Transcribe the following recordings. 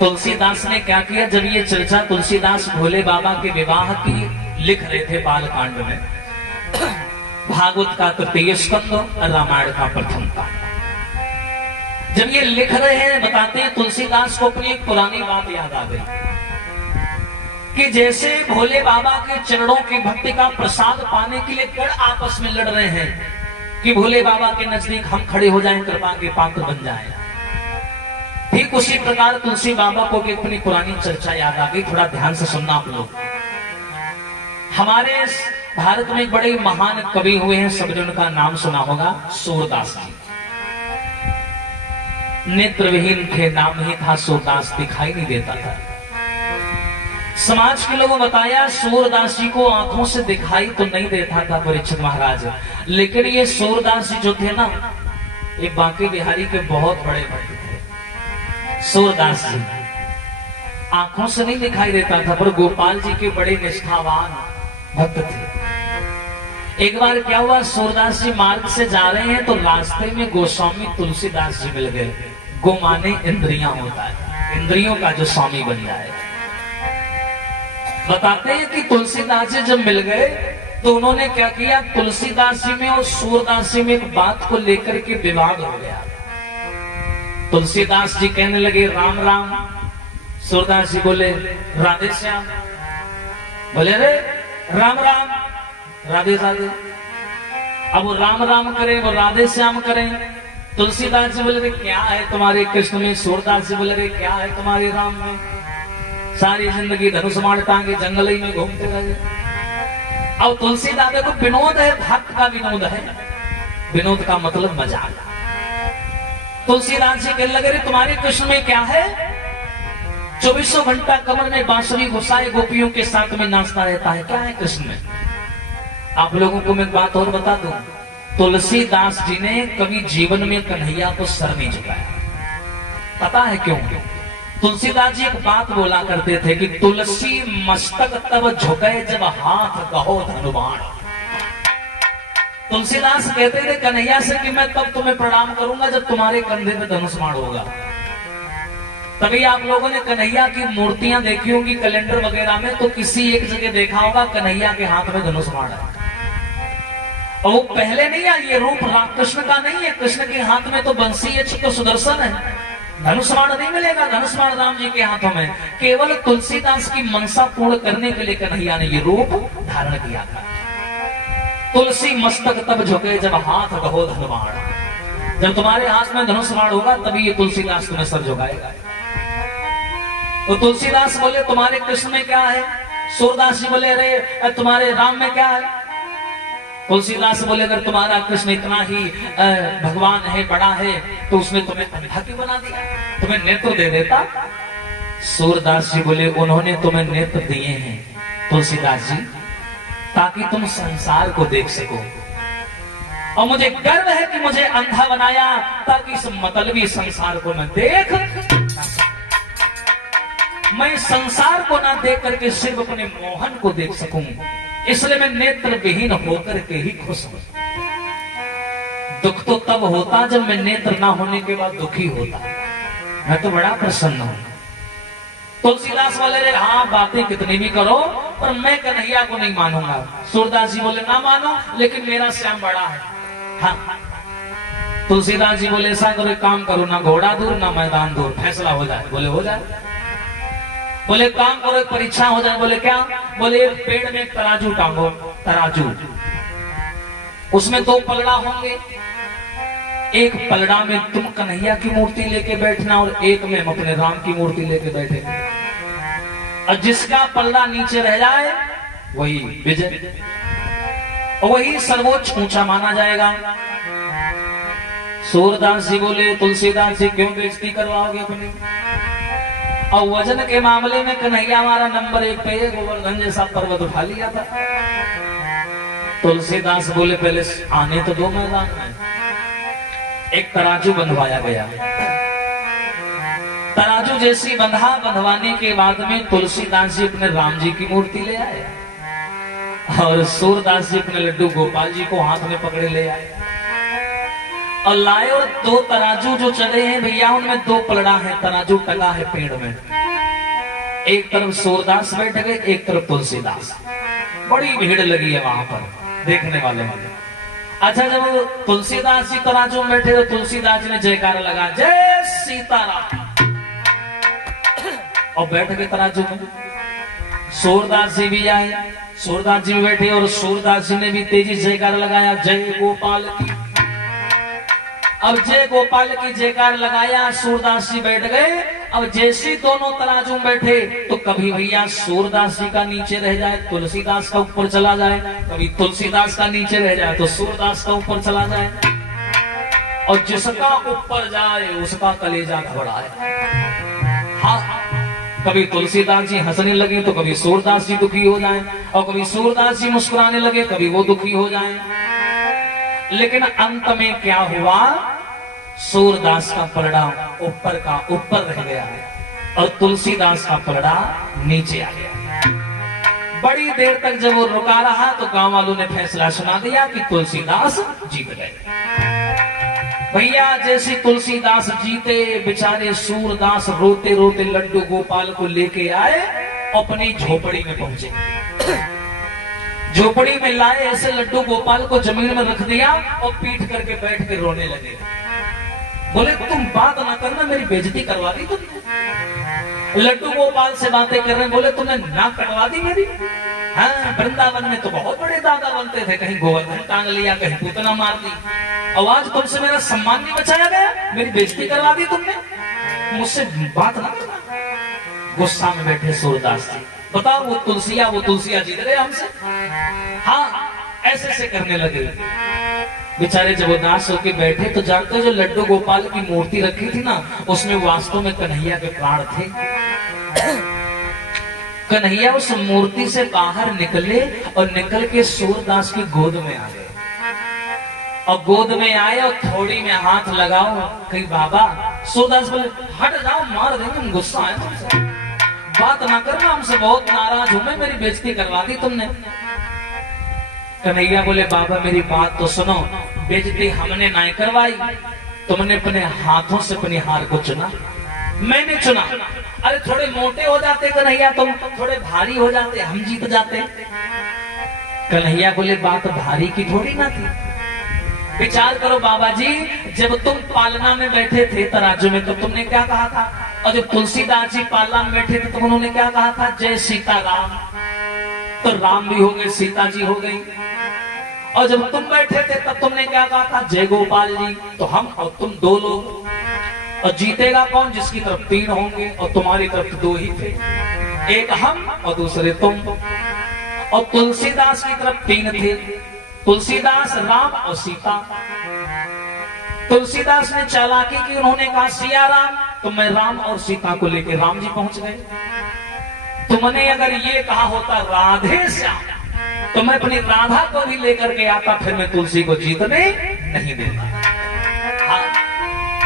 तुलसीदास ने क्या किया, जब ये चर्चा तुलसीदास भोले बाबा के विवाह की लिख रहे थे बालकांड में, भागवत का तृतीय स्कंद और रामायण का प्रथम कांड, जब ये लिख रहे हैं, बताते हैं तुलसीदास को अपनी एक पुरानी बात याद आ गई कि जैसे भोले बाबा के चरणों की भक्ति का प्रसाद पाने के लिए गण आपस में लड़ रहे हैं कि भोले बाबा के नजदीक हम खड़े हो जाएं, कृपा के पात्र बन जाएं, ठीक उसी प्रकार तुलसी बाबा को भी अपनी पुरानी चर्चा याद आ गई। थोड़ा ध्यान से सुनना आप लोग। हमारे भारत में एक बड़े महान कवि हुए हैं, सबने उनका नाम सुना होगा, सूरदास जी। नेत्रविहीन थे, नाम ही था सूरदास, दिखाई नहीं देता था। समाज के लोगों बताया सूरदास जी को आंखों से दिखाई तो नहीं देता था परीक्षित महाराज, लेकिन ये सूरदास जी जो थे ना, ये बांके बिहारी के बहुत बड़े भक्त थे। सूरदास जी आंखों से नहीं दिखाई देता था, पर गोपाल जी के बड़े निष्ठावान भक्त थे। एक बार क्या हुआ, सूरदास जी मार्ग से जा रहे हैं तो रास्ते में गोस्वामी तुलसीदास जी मिल गए। गो माने इंद्रियां होता है, इंद्रियों का जो स्वामी बन जाए। बताते हैं कि तुलसीदास जी जब मिल गए तो उन्होंने क्या किया, तुलसीदास जी में और सूरदास जी में एक बात को लेकर के विवाद हो गया। तुलसीदास जी कहने लगे राम राम, सूरदास जी बोले राधे श्याम, बोले रे राम राम राधे राधे। अब वो राम राम करें, वो राधे श्याम करें। तुलसीदास जी बोले क्या है तुम्हारे कृष्ण में, सूरदास जी बोले रे क्या है तुम्हारे राम में, सारी जिंदगी धनुष बाण टांगे जंगल ही में घूमते रहे। अब तुलसीदास को विनोद है, भक्त का विनोद है, विनोद का मतलब मजाक। तुलसीदास जी कहने लगे रे तुम्हारे कृष्ण में क्या है, 24 घंटा कमर में बांसुरी घुसाए गोपियों के साथ में नाचता रहता है, क्या है कृष्ण में। आप लोगों को मैं एक बात और बता दूं, तुलसीदास जी ने कभी जीवन में कन्हैया को सर नहीं झुकाया। पता है क्यों? तुलसीदास जी एक बात बोला करते थे कि तुलसी मस्तक तब झुके जब हाथ कहो धनुबाण। तुलसीदास कहते थे कन्हैया से कि मैं तब तुम्हें प्रणाम करूंगा जब तुम्हारे कंधे पे धनुष बाण होगा। तभी आप लोगों ने कन्हैया की मूर्तियां देखी होंगी कैलेंडर वगैरह में, तो किसी एक जगह देखा होगा कन्हैया के हाथ में धनुष बाण है। और वो पहले नहीं है, ये रूप कृष्ण का नहीं है, कृष्ण के हाथ में तो बंसी है, तो सुदर्शन है, धनुष बाण नहीं मिलेगा। धनुष बाण राम जी के हाथों में। केवल तुलसीदास की मनसा पूर्ण करने के लिए कन्हैया ने ये रूप धारण किया था। तुलसी मस्तक तब झुके जब हाथ कहो धनुबाण। जब तुम्हारे हाथ में धनुष बाण होगा तभी ये तुलसीदास तुम्हें सर झुकाएगा। तो तुलसीदास बोले तुम्हारे कृष्ण में क्या है, सूरदास जी बोले अरे तुम्हारे राम में क्या है। तुलसीदास बोले अगर तुम्हारा कृष्ण इतना ही भगवान है, बड़ा है, तो उसने तुम्हें अंधा क्यों बना दिया, तुम्हें नेत्र दे देता। सूरदास जी बोले उन्होंने तुम्हें नेत्र दिए हैं तुलसीदास जी ताकि तुम संसार को देख सको, और मुझे गर्व है कि मुझे अंधा बनाया ताकि इस मतलबी संसार को मैं देख, मैं संसार को ना देख करके सिर्फ अपने मोहन को देख सकूं, इसलिए मैं नेत्र विहीन होकर के ही खुश हूं। दुख तो तब होता जब मैं नेत्र ना होने के बाद दुखी होता, मैं तो बड़ा प्रसन्न हूं। तुलसीदास बोले हाँ बातें कितनी भी करो पर मैं कन्हैया को नहीं मानूंगा। सूरदास जी बोले ना मानो लेकिन मेरा श्याम बड़ा है। हाँ तुलसीदास जी बोले ऐसा करो, काम करो, ना घोड़ा दूर ना मैदान दूर, फैसला हो जाए। बोले हो जाए। बोले काम करो परीक्षा हो जाए। बोले क्या? बोले पेड़ में एक तराजू टांगो, तराजू, उसमें 2 पलड़ा होंगे, एक पलड़ा में तुम कन्हैया की मूर्ति लेके बैठना और एक में हम अपने राम की मूर्ति लेके बैठेंगे, और जिसका पलड़ा नीचे रह जाए वही विजय, और वही सर्वोच्च ऊंचा माना जाएगा। सूरदास जी बोले तुलसीदास जी क्यों बेइज्जती करवाओगे अपनी, और वजन के मामले में कन्हैया हमारा नंबर 1 पे है, गोवर्धन जैसा पर्वत उठा लिया था। तुलसीदास बोले पहले आने तो दो मैदान में। एक तराजू बंधवाया गया, तराजू जैसी बंधवाने के बाद में तुलसीदास जी अपने राम जी की मूर्ति ले आए और सूरदास जी अपने लड्डू गोपाल जी को हाथ में पकड़े ले आए। और लाए और 2 तराजू जो चले हैं भैया, उनमें 2 पलड़ा है, तराजू टंगा है पेड़ में। एक तरफ सूरदास बैठ गए, एक तरफ तुलसीदास। बड़ी भीड़ लगी है वहां पर देखने वाले। अच्छा, जब तुलसीदास जी तराजू में बैठे तो तुलसीदास जी ने जयकारा लगा, जय सीताराम, और बैठ गए तराजू में। सूरदास जी भी आए, सूरदास जी भी बैठे और सूरदास जी ने भी तेजी से जयकारा लगाया, जय गोपाल की। अब जय गोपाल की जयकार लगाया, सूरदास जी बैठ गए। अब जैसे दोनों तराजू में बैठे तो कभी भैया सूरदास जी का नीचे रह जाए, तुलसीदास का ऊपर चला जाए, कभी तुलसीदास का नीचे रह जाए तो सूरदास का ऊपर चला जाए, और जिसका ऊपर जाए उसका कलेजा घबराए। हाँ, कभी तुलसीदास जी हंसने लगे तो कभी सूरदास जी दुखी हो जाए, और कभी सूरदास जी मुस्कुराने लगे कभी वो दुखी हो जाए। लेकिन अंत में क्या हुआ, सूरदास का पलड़ा ऊपर का ऊपर रह गया और तुलसीदास का पलड़ा नीचे आ गया। बड़ी देर तक जब वो रुका रहा तो गांव वालों ने फैसला सुना दिया कि तुलसीदास जीत गए। भैया जैसे तुलसीदास जीते, बेचारे सूरदास रोते रोते लड्डू गोपाल को लेके आए, अपनी झोपड़ी में पहुंचे। झोपड़ी में लाए, ऐसे लड्डू गोपाल को जमीन में रख दिया और पीठ करके बैठ के रोने लगे। बोले तुम बात ना करना, मेरी बेइज्जती करवा दी तुमने। लड्डू गोपाल से बातें कर रहे हैं, बोले तुमने नाक कटवा दी मेरी। हाँ, वृंदावन में तो बहुत बड़े दादा बनते थे, कहीं गोवर्धन टांग लिया, कहीं पूतना मार दी, आवाज तुमसे मेरा सम्मान नहीं बचाया गया, मेरी बेइज्जती करवा दी तुमने, मुझसे बात ना करना। गुस्सा में बैठे सूरदास जी, बताओ वो तुलसिया जीत गए हमसे। हाँ, ऐसे से करने लगे। बेचारे जब उदास होके बैठे तो जानते हो, जो लड्डू गोपाल की मूर्ति रखी थी ना, उसमें वास्तव में कन्हैया के प्राण थे। कन्हैया उस मूर्ति से बाहर निकले और निकल के सूरदास की गोद में आ गए, और गोद में आए और थोड़ी में हाथ लगाओ, कहीं बाबा। सूरदास बोले हट जाओ, मार देंगे, हम गुस्सा है तुमसे, बात ना करना, हमसे बहुत नाराज हूं मैं, मेरी बेइज्जती करवा दी तुमने। कन्हैया बोले बाबा मेरी बात तो सुनो, बेइज्जती हमने ना करवाई, तुमने अपने हाथों से अपनी हार को चुना, मैंने चुना। अरे थोड़े मोटे हो जाते कन्हैया, तुम थोड़े भारी हो जाते, हम जीत जाते। कन्हैया बोले बात भारी की थोड़ी ना थी। विचार करो बाबा जी, जब तुम पालना में बैठे थे तराजू में, तो तुमने क्या कहा था, और जब तुलसीदास जी पालना में बैठे थे तो उन्होंने क्या कहा था, जय सीताराम। तो राम भी हो गए, सीता जी हो गई। और जब तुम बैठे थे तब तुमने क्या कहा था, जय गोपाल जी। तो हम और तुम 2 लोग, और जीतेगा कौन, जिसकी तरफ 3 होंगे, और तुम्हारी तरफ 2 ही थे, एक हम और दूसरे तुम। और तुलसीदास की तरफ 3 थे, तुलसीदास, राम और सीता। तुलसीदास ने चालाकी की, उन्होंने कहा सिया राम, तो मैं राम और सीता को लेकर राम जी पहुंच गए। तुमने अगर ये कहा होता राधे श्याम, तो मैं अपनी राधा को भी लेकर के आता, फिर मैं तुलसी को जीतने नहीं देता। हाँ,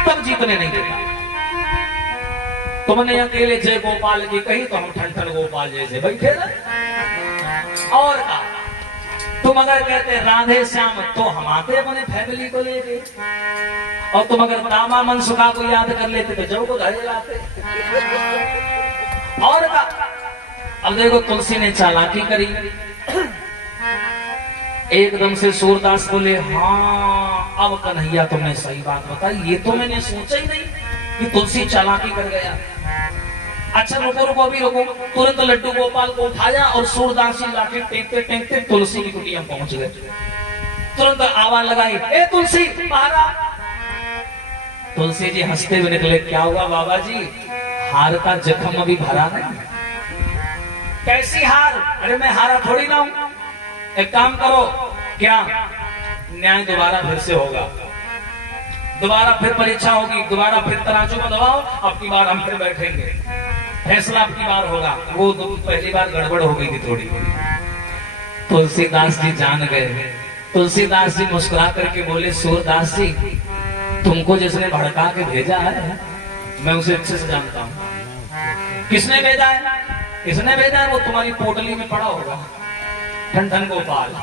तब जीतने नहीं देता। तुमने अकेले जय गोपाल की कही तो हम ठन गोपाल जैसे बैठे ना। और तुम अगर कहते राधे श्याम तो हम आते अपने फैमिली को लेके, और तुम अगर दामा मनसुखा को याद कर लेते तो जब को धैर्य लाते। और अब देखो तुलसी ने चालाकी करी, एकदम से सूरदास बोले हाँ अब कन्हैया तुमने सही बात बताई, ये तो मैंने सोचा ही नहीं कि तुलसी चालाकी कर गया। अच्छा रुको रुको अभी रुको, तुरंत लड्डू गोपाल को उठाया और सूरदास जी लाके टेकते टेकते तुलसी की कुटिया पहुंच गए। तुरंत आवाज लगाई, ए तुलसी बाहर आ। तुलसी जी हंसते हुए निकले, क्या हुआ बाबा जी, हार का जख्म अभी भरा नहीं। कैसी हार, अरे मैं हारा थोड़ी ना हूं। एक काम करो, क्या न्याय दोबारा फिर से होगा, दोबारा फिर परीक्षा होगी, दोबारा फिर तराजू में दबाओ, अब की बार हम फिर बैठेंगे, फैसला अब की बार होगा। वो पहली बार गड़बड़ हो गई थी थोड़ी। तुलसीदास जी जान गए। तुलसीदास जी मुस्कुरा करके बोले, सूरदास जी तुमको जिसने भड़का के भेजा है मैं उसे अच्छे से जानता हूं। किसने भेजा है, किसने भेजा है, वो तुम्हारी पोटली में पड़ा होगा, ठन ठन गोपाल।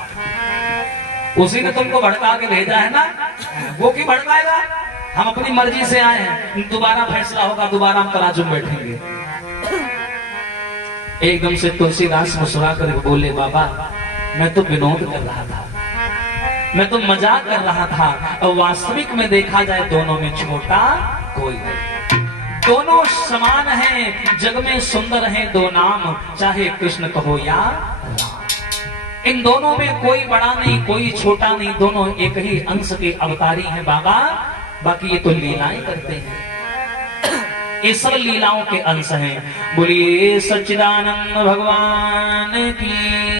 उसी ने तुमको भड़का के भेजा है ना, वो क्यों भड़काएगा? हम अपनी मर्जी से आए हैं, दोबारा फैसला होगा, दोबारा हम तराजू में बैठेंगे। एकदम से तुलसीदास मुस्कुरा कर बोले, बाबा मैं तो विनोद कर रहा था, मैं तो मजाक कर रहा था, और वास्तविक में देखा जाए दोनों में छोटा कोई नहीं, दोनों समान हैं, जग में सुंदर हैं दो नाम, चाहे कृष्ण कहो या राम। इन दोनों में कोई बड़ा नहीं कोई छोटा नहीं, दोनों एक ही अंश के अवतारी हैं बाबा। बाकी ये तो लीलाएं करते हैं, ये सब लीलाओं के अंश हैं। बोलिए सच्चिदानंद भगवान की।